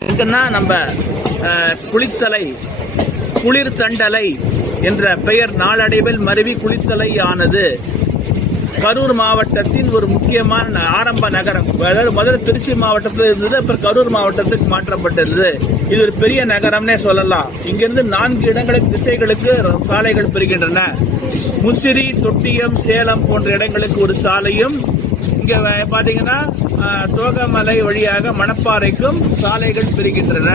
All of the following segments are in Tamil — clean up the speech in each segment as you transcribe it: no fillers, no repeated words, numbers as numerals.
எங்கன்னா நம்ம குளித்தலை, குளிர் தண்டலை என்ற பெயர் நாளடைவில் மருவி குளித்தலை ஆனது. கரூர் மாவட்டத்தின் ஒரு முக்கியமான ஆரம்ப நகரம். அதாவது முதல்ல திருச்சி மாவட்டத்தில் இருந்தது, அப்புறம் கரூர் மாவட்டத்துக்கு மாற்றப்பட்டது. இது ஒரு பெரிய நகரம்னே சொல்லலாம். இங்கிருந்து 4 இடங்களுக்கு திசைகளுக்கு சாலைகள் பிரிக்கின்றன. முசிறி, தொட்டியம், சேலம் போன்ற இடங்களுக்கு ஒரு சாலையும், இங்க பாத்தீங்கன்னா தோகமலை வழியாக மணப்பாறைக்கும் சாலைகள் பிரிக்கின்றன.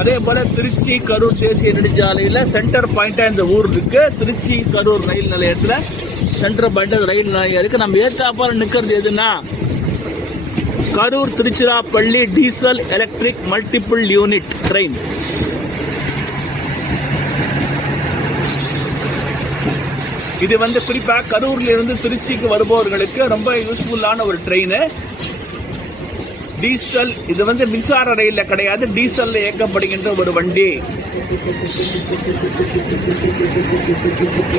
அதே போல திருச்சி கரூர் தேசிய நெடுஞ்சாலையில சென்டர் பாயிண்டா இந்த ஊர் இருக்கு. திருச்சி கரூர் ரயில் நிலையத்துல சென்டர் பாயிண்டா ரயில் நிலையம் இருக்கு. நம்ம ஏத்தாப்பால நிக்கிறது எதுனா Karur Tiruchirappalli diesel electric multiple unit train. இது குறிப்பா கரூர்ல இருந்து திருச்சிக்கு வருபவர்களுக்கு ரொம்ப யூஸ்ஃபுல்லான ஒரு ட்ரெயின். டீசல், இது மின்சார ரயில்ல கிடையாது, டீசல்ல இயக்கப்படுகின்ற ஒரு வண்டி.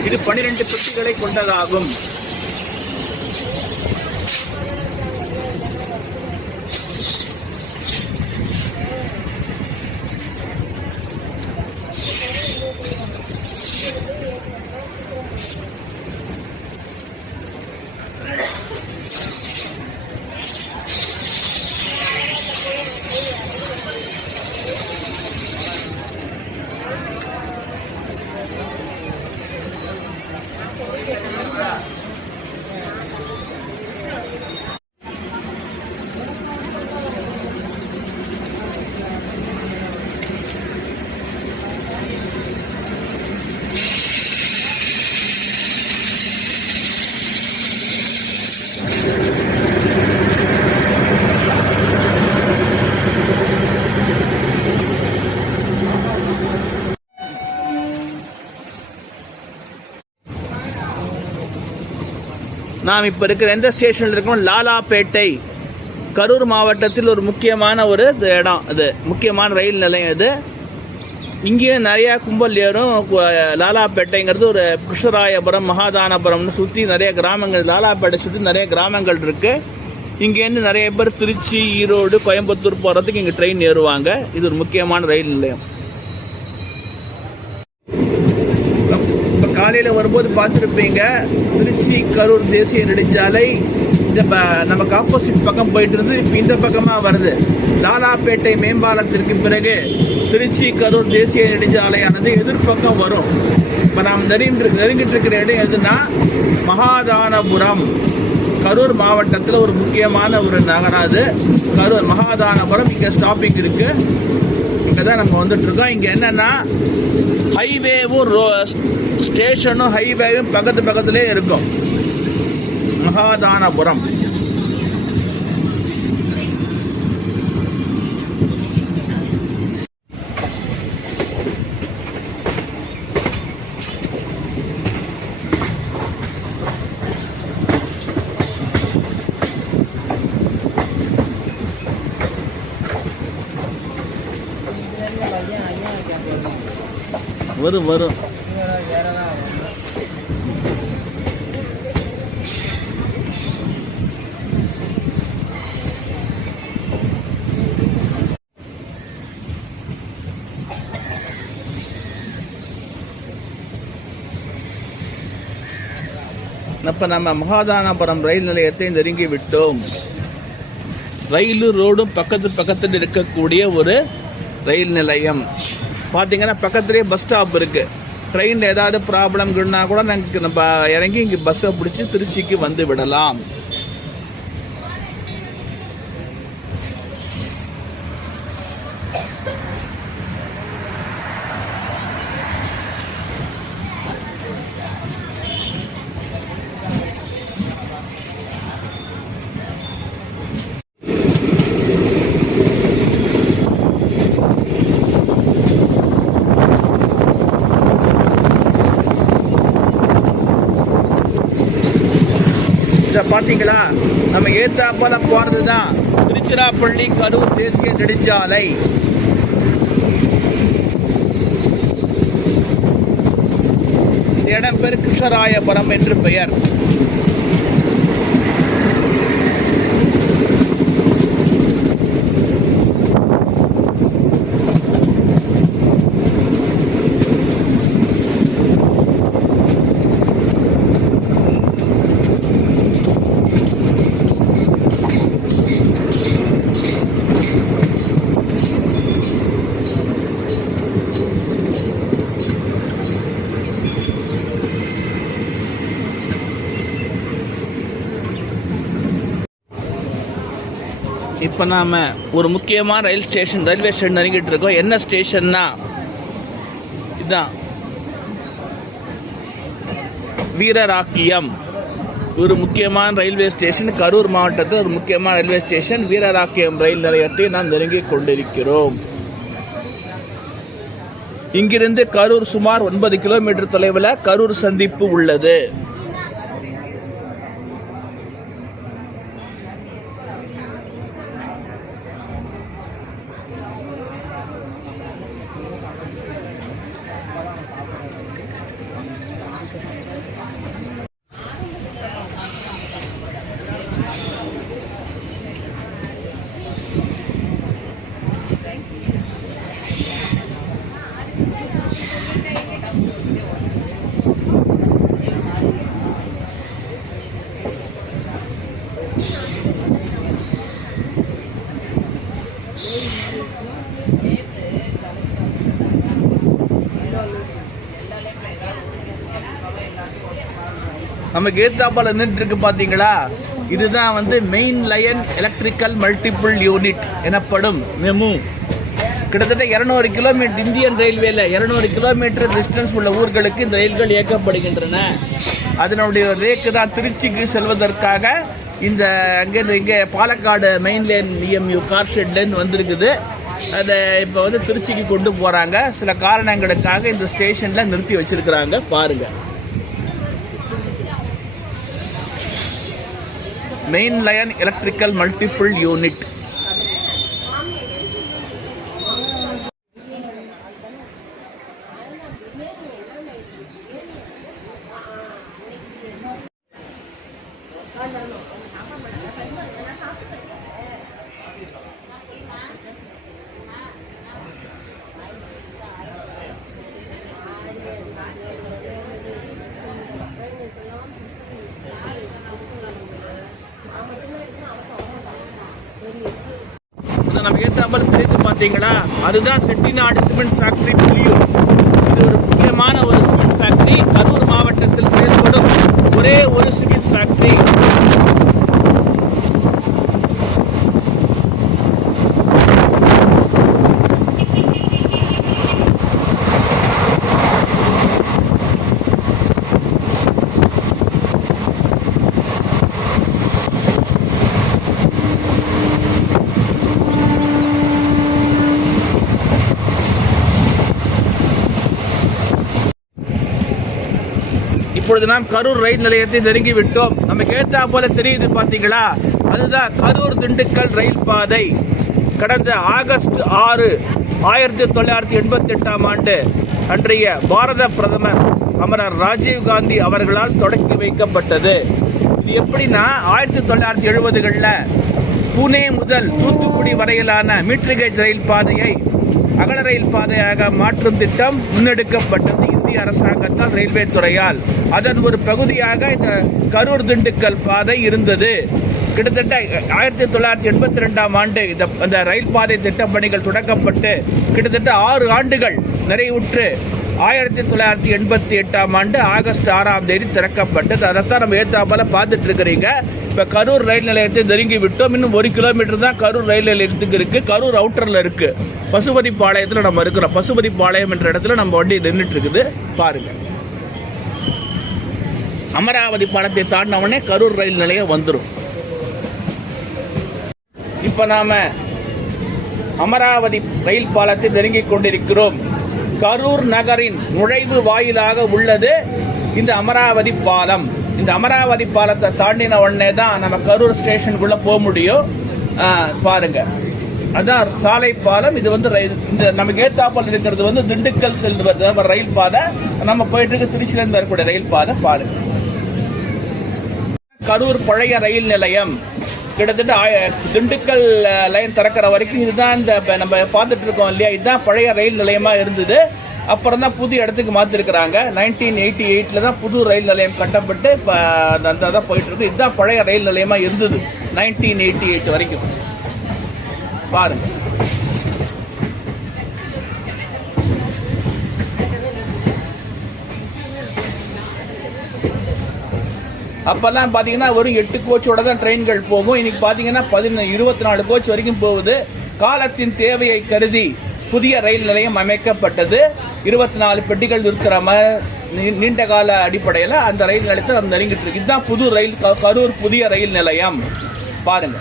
இது 12 பெட்டிகளை கொண்டதாகும். நாம் இப்ப இருக்கிற எந்த ஸ்டேஷன்ல இருக்கோம்? லாலாப்பேட்டை, கரூர் மாவட்டத்தில் ஒரு முக்கியமான ஒரு இடம். அது முக்கியமான ரயில் நிலையம். இது இங்கேயும் நிறைய கும்பல் ஏறும். லாலாப்பேட்டைங்கிறது ஒரு கிருஷ்ணராயபுரம், மகாதானபுரம்னு சுற்றி நிறைய கிராமங்கள், லாலாப்பேட்டை சுற்றி நிறைய கிராமங்கள் இருக்கு. இங்கேருந்து நிறைய பேர் திருச்சி, ஈரோடு, கோயம்புத்தூர் போறதுக்கு இங்க ட்ரெயின் ஏறுவாங்க. இது ஒரு முக்கியமான ரயில் நிலையம். காலையில வரும்போது பார்த்துருப்பீங்க, திருச்சி கரூர் தேசிய நெடுஞ்சாலை நமக்கு ஆப்போசிட் பக்கம் போயிட்டு இருந்து இப்ப இந்த பக்கமா வருது. லாலாப்பேட்டை மேம்பாலத்திற்கு பிறகு திருச்சி கரூர் தேசிய நெடுஞ்சாலையானது எதிர்பக்கம் வரும். இப்ப நாம் நெருங்கிட்டு இருக்கிற இடம் எதுனா மகாதானபுரம். கரூர் மாவட்டத்தில் ஒரு முக்கியமான ஒரு நகரம் அது கரூர் மகாதானபுரம். இங்க ஸ்டாப்பிங் இருக்கு. இங்கதான் நம்ம வந்துட்டு இருக்கோம். இங்க என்னன்னா ஹைவேவும் ஸ்டேஷனும் ஹைவேவும் பக்கத்திலே இருக்கும். மகாதானபுரம். வரும் இப்ப நம்ம மகாதானபுரம் ரயில் நிலையத்தை நெருங்கி விட்டோம். ரயிலும் ரோடும் பக்கத்தில் இருக்கக்கூடிய ஒரு ரயில் நிலையம். பாத்தீங்கன்னா பக்கத்திலேயே பஸ் ஸ்டாப் இருக்கு. ட்ரெயின்ல ஏதாவது ப்ராப்ளம்னா கூட நம்ம இறங்கி இங்க பஸ்ஸை பிடிச்சி திருச்சிக்கு வந்து விடலாம். பாத்தீங்களா, நம்ம ஏத்தாப்பால போறதுதான் திருச்சிராப்பள்ளி கரூர் தேசிய நெடுஞ்சாலை. இடம் பேர் கிருஷ்ணராயபுரம் என்று பெயர். இப்போ நாம் ஒரு முக்கியமான ரயில்வே ஸ்டேஷன் நெருங்கிட்டு இருக்கோம். என்ன ஸ்டேஷன்னா இதுதான் வீரராக்கியம். ஒரு முக்கியமான ரயில்வே ஸ்டேஷன், கரூர் மாவட்டத்தில் ஒரு முக்கியமான ரயில்வே ஸ்டேஷன் வீரராக்கியம் ரயில் நிலையத்தை நாம் நெருங்கி கொண்டிருக்கிறோம். இங்கிருந்து கரூர் சுமார் 9 கிலோமீட்டர் தொலைவில் கரூர் சந்திப்பு உள்ளது. நமக்கு ஏத்தாப்பால் நின்றுட்டு இருக்கு பாத்தீங்களா, இதுதான் வந்து main line electrical multiple unit எனப்படும் மெமு. கிட்டத்தட்ட 200 கிலோமீட்டர் இந்தியன் ரயில்வேல 200 கிலோமீட்டர் டிஸ்டன்ஸ் உள்ள ஊர்களுக்கு இந்த ரயில்கள் இயக்கப்படுகின்றன. அதனுடைய ரேக்கு தான் திருச்சிக்கு செல்வதற்காக இந்த அங்கேருந்து இங்கே Palakkad main line EMU car ஷெட்லேருந்து வந்திருக்குது. அதை இப்போ வந்து திருச்சிக்கு கொண்டு போகிறாங்க. சில காரணங்களுக்காக இந்த ஸ்டேஷனில் நிறுத்தி வச்சிருக்கிறாங்க. பாருங்கள், main line electrical multiple unit. நம்ம ஏற்றாமல் தெரிஞ்சு பார்த்தீங்களா, அதுதான் செட்டிநாடு சிமெண்ட் ஃபேக்டரி புலியூர். இது ஒரு முக்கியமான ஒரு சிமெண்ட் ஃபேக்டரி. கரூர் மாவட்டத்தில் செயல்படும் ஒரே ஒரு சிமெண்ட் ஃபேக்டரி. இப்பொழுது நாம் கரூர் ரயில் நிலையத்தை நெருங்கி விட்டோம். நமக்கு ஏற்றா போல தெரியுது பார்த்தீங்களா, அதுதான் கரூர் திண்டுக்கல் ரயில் பாதை. கடந்த ஆகஸ்ட் 6, 1988ஆம் ஆண்டு அன்றைய பாரத பிரதமர் அமரர் ராஜீவ் காந்தி அவர்களால் தொடங்கி வைக்கப்பட்டது. இது எப்படின்னா 1970களில் புனே முதல் தூத்துக்குடி வரையிலான மீட்டர் கேஜ் ரயில் பாதையை அகல ரயில் பாதையாக மாற்றும் திட்டம் முன்னெடுக்கப்பட்டது இந்திய அரசாங்கத்தால், ரயில்வே துறையால். அதன் ஒரு பகுதியாக இந்த கரூர் திண்டுக்கல் பாதை இருந்தது. கிட்டத்தட்ட 1982ஆம் ஆண்டு இந்த ரயில் பாதை திட்டப்பணிகள் தொடக்கப்பட்டு கிட்டத்தட்ட 6 ஆண்டுகள் நிறைவுற்று 1988ஆம் ஆண்டு ஆகஸ்ட் 6ஆம் தேதி திறக்கப்பட்டது. அதைத்தான் நம்ம ஏற்றாப்பால பார்த்துட்டு இருக்கிறீங்க. இப்போ கரூர் ரயில் நிலையத்தை நெருங்கி விட்டோம். இன்னும் 1 கிலோமீட்டர் தான் கரூர் ரயில் நிலையத்துக்கு இருக்குது. கரூர் அவுட்டரில் இருக்குது. பசுபதி பாளையத்தில் நம்ம இருக்கிறோம். பசுபதி பாளையம் என்ற இடத்துல நம்ம வண்டி நின்றுட்டு இருக்குது. பாருங்கள், அமராவதி பாலத்தை தாண்டினவுடனே கரூர் ரயில் நிலையம் வந்துடும். இப்போ நாம் அமராவதி ரயில் பாலத்தை நெருங்கிக் கொண்டிருக்கிறோம். கரூர் நகரின் நுழைவு வாயிலாக உள்ளது இந்த அமராவதி பாலம். இந்த அமராவதி பாலத்தை தாண்டின உடனே தான் நம்ம கரூர் ஸ்டேஷனுக்குள்ள போக முடியும். பாருங்க, அதான் சாலை பாலம். இது வந்து இந்த நமக்கு ஏத்தாப்பால் இருக்கிறது வந்து திண்டுக்கல் செல்வது ரயில் பாதை. நம்ம போயிட்டு இருக்க திருச்சியிலிருந்து வரக்கூடிய ரயில் பாதை. பாருங்க, கரூர் பழைய ரயில் நிலையம். கிட்டத்தட்ட திண்டுக்கல் லைன் திறக்கிற வரைக்கும் இதுதான் இந்த நம்ம பார்த்துட்டு இருக்கோம் இல்லையா, இதுதான் பழைய ரயில் நிலையமா இருந்தது. அப்புறம் தான் புது இடத்துக்கு மாற்றிருக்கிறாங்க. 1988 தான் புது ரயில் நிலையம் கட்டப்பட்டு இப்போ அந்த தான் போயிட்டு இருக்கு. இதுதான் பழைய ரயில் நிலையமா இருந்தது 1988 வரைக்கும். பாருங்க, அப்பெல்லாம் பாத்தீங்கன்னா வெறும் 8 கோச்சோட தான் ட்ரெயின்கள் போகும். இன்னைக்கு பாத்தீங்கன்னா 24 கோச் வரைக்கும் போகுது. காலத்தின் தேவையை கருதி புதிய ரயில் நிலையம் அமைக்கப்பட்டது. 24 பெட்டிகள் இருக்கிற நீண்ட கால அடிப்படையில் அந்த ரயில் நிலையத்தை நம்ம நெருங்கிட்டு இருக்கு. இதுதான் புது ரயில், கரூர் புதிய ரயில் நிலையம். பாருங்க,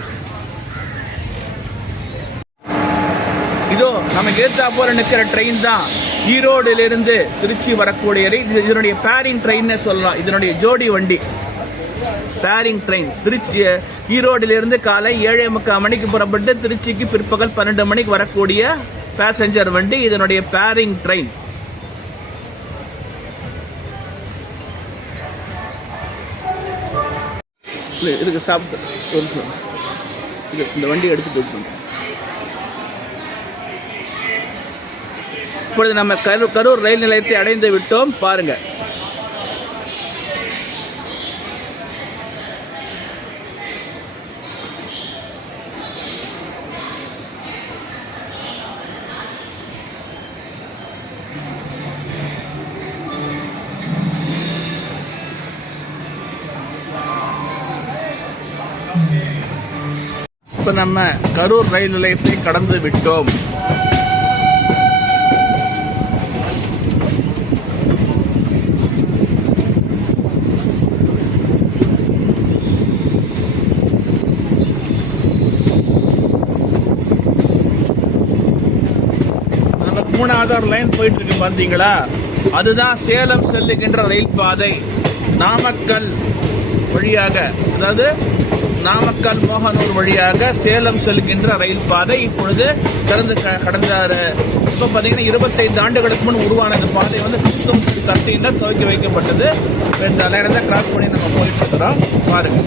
இதோ நமக்கு ஏற்றா போல நிற்கிற ட்ரெயின் தான் ஈரோடிலிருந்து திருச்சி வரக்கூடிய ரயில். இதனுடைய பேரிங் ட்ரெயின் சொல்லலாம். இதனுடைய ஜோடி வண்டி பேரிங் ட்ரெயின். திருச்சி ஈரோடிலிருந்து காலை 7:45 மணிக்கு புறப்பட்டு திருச்சிக்கு பிற்பகல் 12 மணிக்கு வரக்கூடிய பேசஞ்சர் வண்டி. இதனுடைய பேரிங் ட்ரெயின். இதுக்கு சாப்பிட்டு இந்த வண்டி எடுத்துட்டு இப்பொழுது நம்ம கரூர் ரயில் நிலையத்தை அடைந்து விட்டோம். பாருங்க, இப்ப நம்ம கரூர் ரயில் நிலையத்தை கடந்து விட்டோம். நமக்கு 3வது லைன் போயிட்டு இருக்கு பாத்தீங்களா? அதுதான் சேலம் செல்லுகின்ற ரயில் பாதை. நாமக்கல் வழியாக, அதாவது நாமக்கல் மோகனூர் வழியாக சேலம் செல்கின்ற ரயில் பாதை இப்பொழுது கடந்த இப்போ பார்த்தீங்கன்னா 25 ஆண்டுகளுக்கு முன் உருவான இந்த பாதை வந்து கஸ்டம்ஸ் கட்டியில் துவக்கி வைக்கப்பட்டது. இந்த லைனை தான் கிராஸ் பண்ணி நம்ம போயிட்டு இருக்கிறோம். பாருங்க.